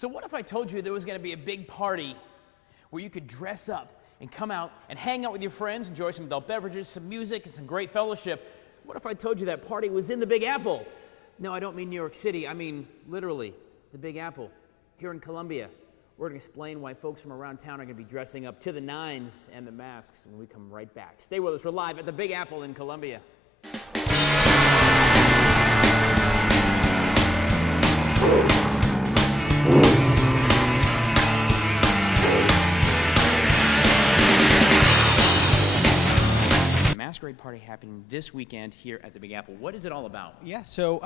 So what if I told you there was going to be a big party where you could dress up and come out and hang out with your friends, enjoy some adult beverages, some music, and some great fellowship? What if I told you that party was in the Big Apple? No, I don't mean New York City. I mean literally the Big Apple here in Columbia. We're going to explain why folks from around town are going to be dressing up to the nines and the masks when we come right back. Stay with us. We're live at the Big Apple in Columbia. Masquerade party happening this weekend here at the Big Apple. What is it all about? Yeah, so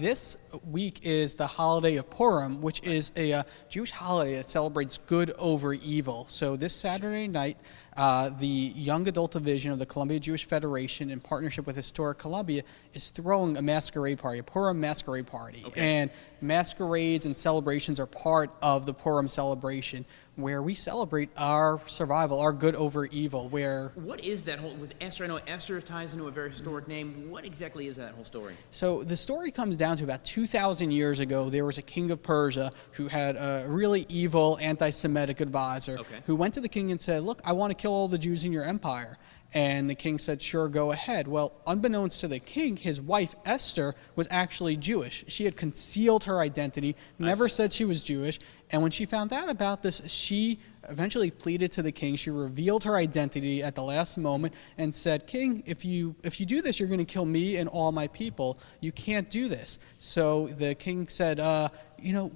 this week is the holiday of Purim, which is a Jewish holiday that celebrates good over evil. So this Saturday night, the Young Adult Division of the Columbia Jewish Federation, in partnership with Historic Columbia, is throwing a masquerade party, a Purim masquerade party. Okay. And masquerades and celebrations are part of the Purim celebration, where we celebrate our survival, our good over evil. What is that whole, with Esther, I know Esther ties into a very historic name. What exactly is that whole story? So the story comes down to about 2,000 years ago. There was a king of Persia who had a really evil anti-Semitic advisor who went to the king and said, look, I want to kill all the Jews in your empire. And the king said, sure, go ahead. Well, unbeknownst to the king, his wife, Esther, was actually Jewish. She had concealed her identity, never said she was Jewish. And when she found out about this, she eventually pleaded to the king. She revealed her identity at the last moment and said, King, if you do this, you're going to kill me and all my people. You can't do this. So the king said,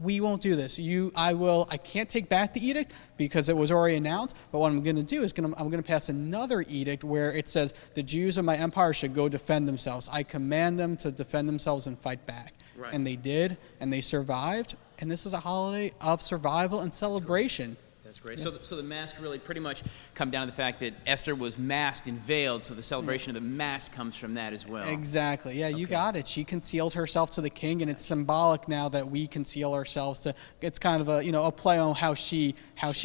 we won't do this. I can't take back the edict because it was already announced, but what I'm going to do is I'm going to pass another edict where it says the Jews of my empire should go defend themselves. I command them to defend themselves and fight back. Right. And they did, and they survived, and this is a holiday of survival and celebration. That's great. Yeah. So the mask really pretty much come down to the fact that Esther was masked and veiled, so the celebration of the mask comes from that as well. Exactly. Yeah, you got it. She concealed herself to the king, and it's symbolic now that we conceal ourselves to. It's kind of a play on how she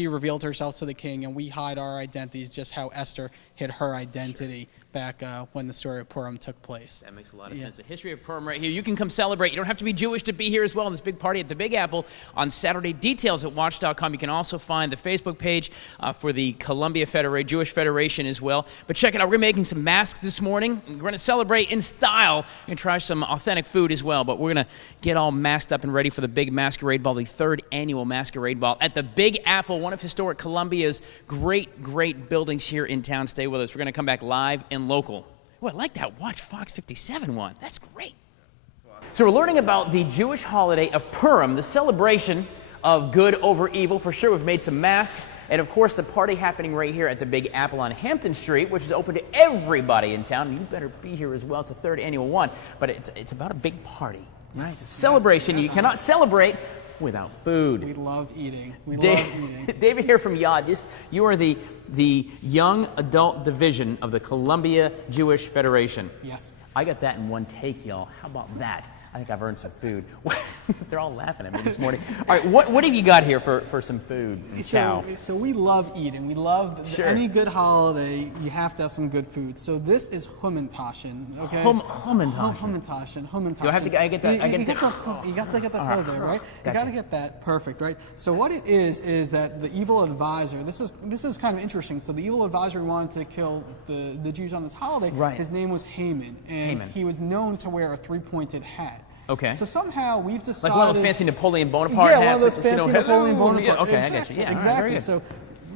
revealed herself to the king, and we hide our identities, just how Esther hid her identity back when the story of Purim took place. That makes a lot of sense. The history of Purim right here. You can come celebrate. You don't have to be Jewish to be here as well in this big party at the Big Apple on Saturday. Details at WACH.com. You can also find the Facebook page for the Columbia Jewish Federation as well. But check it out. We're making some masks this morning. We're going to celebrate in style and try some authentic food as well. But we're going to get all masked up and ready for the big Masquerade Ball, the third annual Masquerade Ball at the Big Apple, one of historic Columbia's great buildings here in town. Stay with us. We're going to come back live and local. Oh, I like that Watch Fox 57 one. That's great. So we're learning about the Jewish holiday of Purim, the celebration of good over evil. For sure, we've made some masks. And of course, the party happening right here at the Big Apple on Hampton Street, which is open to everybody in town. You better be here as well. It's a third annual one. But it's about a big party. Right? It's a celebration. You cannot celebrate without food. We love eating. We love eating. David here from WACH. You are the Young Adult Division of the Columbia Jewish Federation. Yes. I got that in one take, y'all. How about that? I think I've earned some food. They're all laughing at me this morning. All right, what have you got here for some food and chow? So we love eating. We love any good holiday. You have to have some good food. So this is Hummentashen. Okay. Hummentashen. Do I have to? I get that. You got to get that part there, right? Gotcha. You got to get that perfect, right? So what it is that the evil advisor. This is kind of interesting. So the evil advisor who wanted to kill the Jews on this holiday. Right. His name was Haman, and he was known to wear a three-pointed hat. Okay. So somehow we've decided... Like one of those fancy Napoleon Bonaparte hats. Yeah, one of those fancy Napoleon Bonaparte. Yeah, okay, I got you. Yeah, exactly. So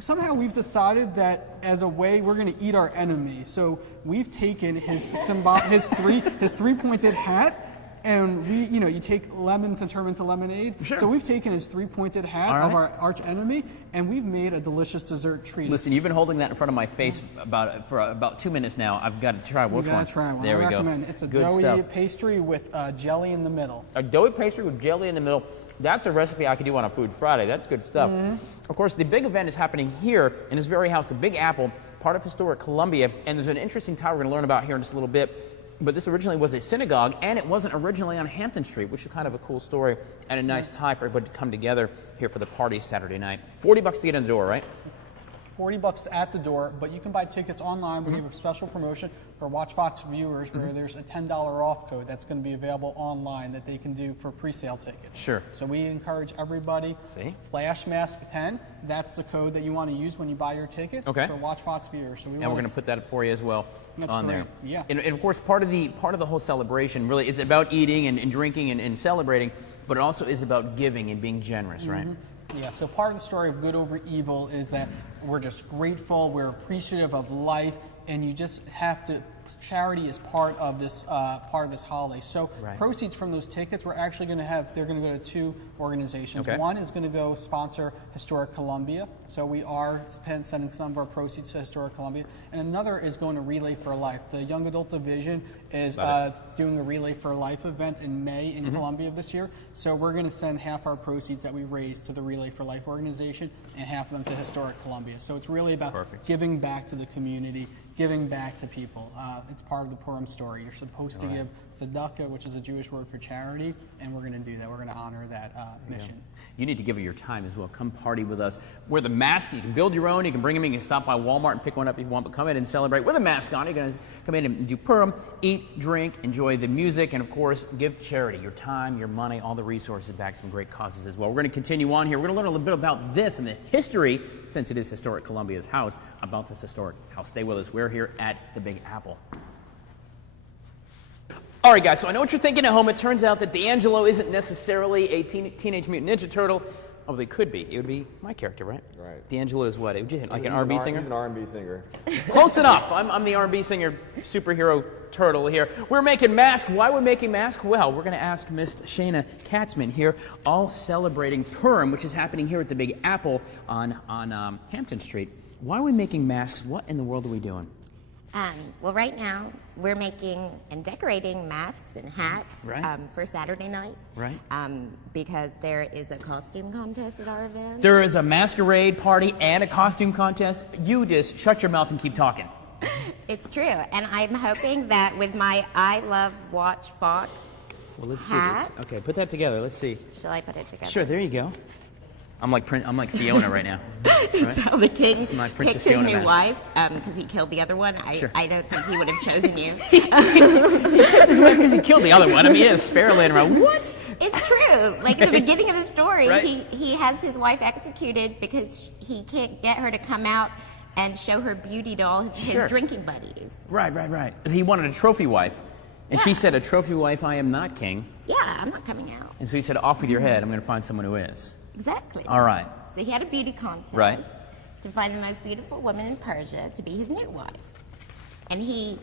somehow we've decided that as a way we're going to eat our enemy. So we've taken his three-pointed hat, and you take lemons and turn them into lemonade. Sure. So we've taken his three-pointed hat of our arch enemy, and we've made a delicious dessert treat. Listen, you've been holding that in front of my face for about 2 minutes now. I've got to try which one. You got to try one. There I we recommend. go. It's a good doughy stuff. pastry with jelly in the middle. A doughy pastry with jelly in the middle. That's a recipe I could do on a Food Friday. That's good stuff. Of course, the big event is happening here in this very house, the Big Apple, part of historic Columbia. And there's an interesting tie we're going to learn about here in just a little bit. But this originally was a synagogue, and it wasn't originally on Hampton Street, which is kind of a cool story and a nice tie for everybody to come together here for the party Saturday night. $40 to get in the door, right? $40 at the door, but you can buy tickets online. We have a special promotion for Watch Fox viewers where there's a $10 off code that's going to be available online that they can do for pre-sale tickets. Sure. So we encourage everybody, Flash Mask 10, that's the code that you want to use when you buy your ticket for Watch Fox viewers. So and we're going to put that up for you as well on there. Yeah. And of course, part of the whole celebration really is about eating and drinking and celebrating, but it also is about giving and being generous, right? Yeah, so part of the story of good over evil is that we're just grateful, we're appreciative of life, and you just have to, charity is part of this holiday. So proceeds from those tickets, we're actually going to have, they're going to go to two organizations. One is going to go sponsor Historic Columbia, so we are sending some of our proceeds to Historic Columbia, and another is going to Relay for Life. The Young Adult Division is doing a Relay for Life event in May in Columbia this year, so we're going to send half our proceeds that we raise to the Relay for Life organization and half of them to Historic Columbia. So it's really about giving back to the community, giving back to people. It's part of the Purim story. You're supposed to give tzedakah, which is a Jewish word for charity, and we're going to do that. We're going to honor that mission. You need to give it your time as well. Come party with us. Wear the mask. You can build your own. You can bring them in. You can stop by Walmart and pick one up if you want, but come in and celebrate with a mask on. You're going to come in and do Purim, eat, drink, enjoy the music, and of course, give charity, your time, your money, all the resources back to some great causes as well. We're going to continue on here. We're going to learn a little bit about this and the history, since it is Historic Columbia's house, about this historic house. Stay with us. We're here at the Big Apple. All right, guys, so I know what you're thinking at home. It turns out that D'Angelo isn't necessarily a Teenage Mutant Ninja Turtle, although they could be. It would be my character, right? Right. D'Angelo is what? Would you think, like an R&B singer? He's an R&B singer. Close enough. I'm the R&B singer superhero turtle here. We're making masks. Why are we making masks? Well, we're going to ask Miss Shayna Katzman here, all celebrating Purim, which is happening here at the Big Apple on Hampton Street. Why are we making masks? What in the world are we doing? Well, right now, we're making and decorating masks and hats for Saturday night. Right. Because there is a costume contest at our event. There is a masquerade party and a costume contest. You just shut your mouth and keep talking. It's true. And I'm hoping that with my I Love Watch Fox hat. Okay, put that together. Let's see. Shall I put it together? Sure, there you go. I'm like Fiona right now. It's how the king picked his Fiona new mask. wife because he killed the other one. I don't think he would have chosen you. Because he killed the other one. I mean, he had a spare laying around. What? It's true. Like at the beginning of the story, he has his wife executed because he can't get her to come out and show her beauty to all his drinking buddies. Right. He wanted a trophy wife. And she said, a trophy wife, I am not king. Yeah, I'm not coming out. And so he said, off with your head. I'm going to find someone who is. Exactly. All right. So he had a beauty contest to find the most beautiful woman in Persia to be his new wife. And he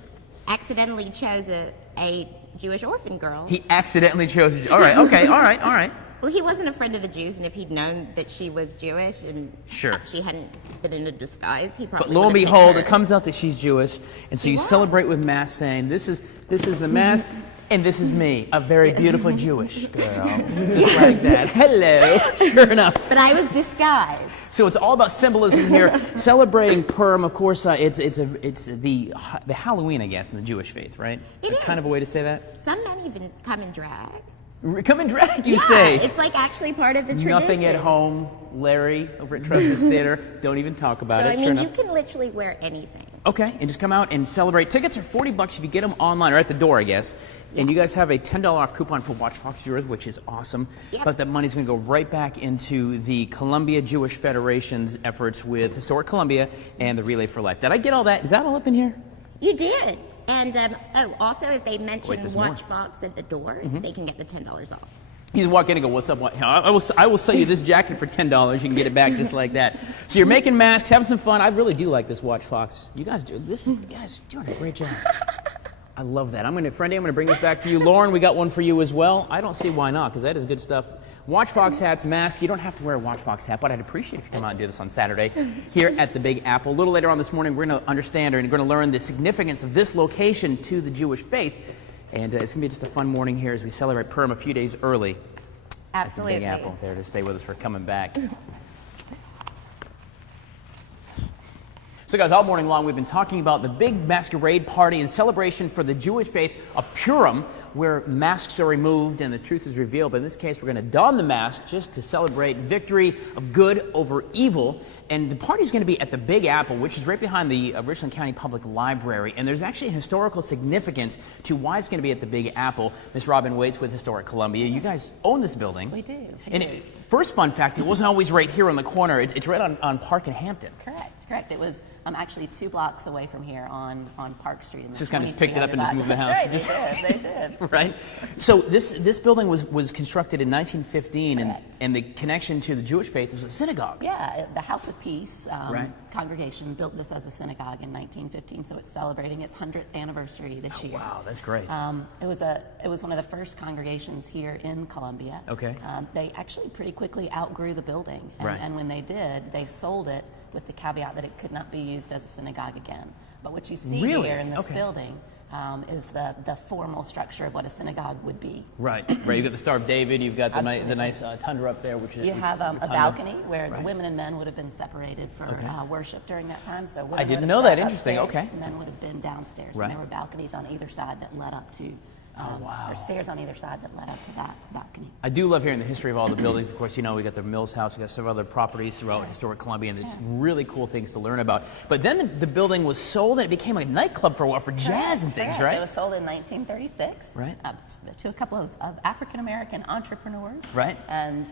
accidentally chose a Jewish orphan girl. He accidentally chose all right, okay, all right. Well, he wasn't a friend of the Jews, and if he'd known that she was Jewish and she hadn't been in a disguise, he probably But lo and behold, it comes out that she's Jewish, and so you celebrate with Mass saying, this is the mask, and this is me, a very beautiful Jewish girl. Just like that. Hello. Sure enough. But I was disguised. So it's all about symbolism here. Celebrating Purim, of course, it's the Halloween, I guess, in the Jewish faith, right? It is. Kind of a way to say that? Some men even come in drag. Come and drag, you say? It's like actually part of the tradition. Nothing at home, Larry, over at Trusses Theater. Don't even talk about it. So, I mean, you can literally wear anything. Okay, and just come out and celebrate. Tickets are $40 if you get them online or at the door, I guess. And you guys have a $10 off coupon for Watch Fox viewers, which is awesome. Yep. But that money's going to go right back into the Columbia Jewish Federation's efforts with Historic Columbia and the Relay for Life. Did I get all that? Is that all up in here? You did. And, also, if they mention Watch Fox at the door, they can get the $10 off. You just walk in and go, what's up? I will sell you this jacket for $10. You can get it back just like that. So you're making masks, having some fun. I really do like this Watch Fox. You guys do this. You guys are doing a great job. I love that. Freddie, I'm going to bring this back for you. Lauren, we got one for you as well. I don't see why not, because that is good stuff. Watch Fox hats, masks. You don't have to wear a Watch Fox hat, but I'd appreciate if you come out and do this on Saturday here at the Big Apple. A little later on this morning, we're going to understand and we're going to learn the significance of this location to the Jewish faith. And it's going to be just a fun morning here as we celebrate Purim a few days early. Absolutely. At the Big Apple there to stay with us for coming back. So guys, all morning long we've been talking about the big masquerade party and celebration for the Jewish faith of Purim, where masks are removed and the truth is revealed. But in this case, we're going to don the mask just to celebrate victory of good over evil. And the party's going to be at the Big Apple, which is right behind the Richland County Public Library. And there's actually a historical significance to why it's going to be at the Big Apple. Miss Robin Waits with Historic Columbia. You guys own this building. We do. First fun fact, it wasn't always right here on the corner. It's right on Park and Hampton. Correct. It was actually 2 blocks away from here on Park Street. Just kind of just picked it up and just moved the house. That's right, they did. Right. So this building was constructed in 1915, and the connection to the Jewish faith was a synagogue. Yeah, the House of Peace congregation built this as a synagogue in 1915, so it's celebrating its 100th anniversary this year. Wow, that's great. It was one of the first congregations here in Columbia. Okay. They actually pretty quickly outgrew the building, and when they did, they sold it with the caveat that it could not be used as a synagogue again. But what you see here in this building is the formal structure of what a synagogue would be. Right. You've got the Star of David. You've got the nice tundra up there, which is. You have a balcony where the women and men would have been separated for worship during that time. So women I didn't know that. Interesting. Upstairs, Okay. men would have been downstairs, and there were balconies on either side that led up to. Or stairs on either side that led up to that balcony. I do love hearing the history of all the buildings. Of course, we got the Mills House, we got several other properties throughout historic Columbia, and there's really cool things to learn about. But then the building was sold, and it became a nightclub for a while for jazz and things, right? It was sold in 1936 to a couple of African-American entrepreneurs. Right. And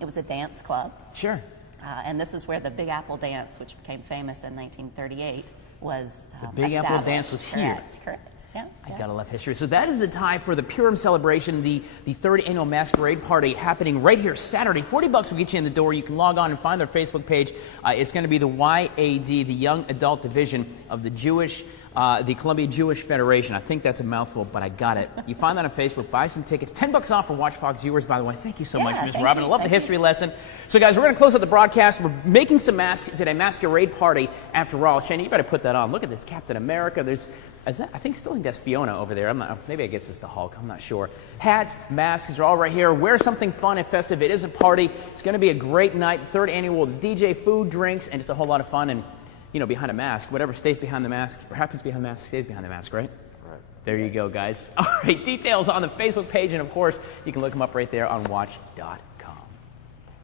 it was a dance club. Sure. And this is where the Big Apple Dance, which became famous in 1938, was The Big Apple Dance was here. Correct. Yeah. I gotta love history. So that is the tie for the Purim celebration, the third annual masquerade party happening right here Saturday. $40 will get you in the door. You can log on and find their Facebook page. It's going to be the YAD, the Young Adult Division of the the Columbia Jewish Federation. I think that's a mouthful, but I got it. You find that on Facebook. Buy some tickets. $10 off for Watch Fox viewers, by the way. Thank you so much, Ms. Robin. I love the history lesson. So, guys, we're going to close out the broadcast. We're making some masks. It's at a masquerade party after all. Shane, you better put that on. Look at this Captain America. I still think that's Fiona over there. Maybe I guess it's the Hulk. I'm not sure. Hats, masks are all right here. Wear something fun and festive. It is a party. It's going to be a great night. Third annual DJ, food, drinks, and just a whole lot of fun. And behind a mask, whatever stays behind the mask or happens behind the mask stays behind the mask, right? Right. There you go, guys. All right, details on the Facebook page, and of course, you can look them up right there on WACH.com.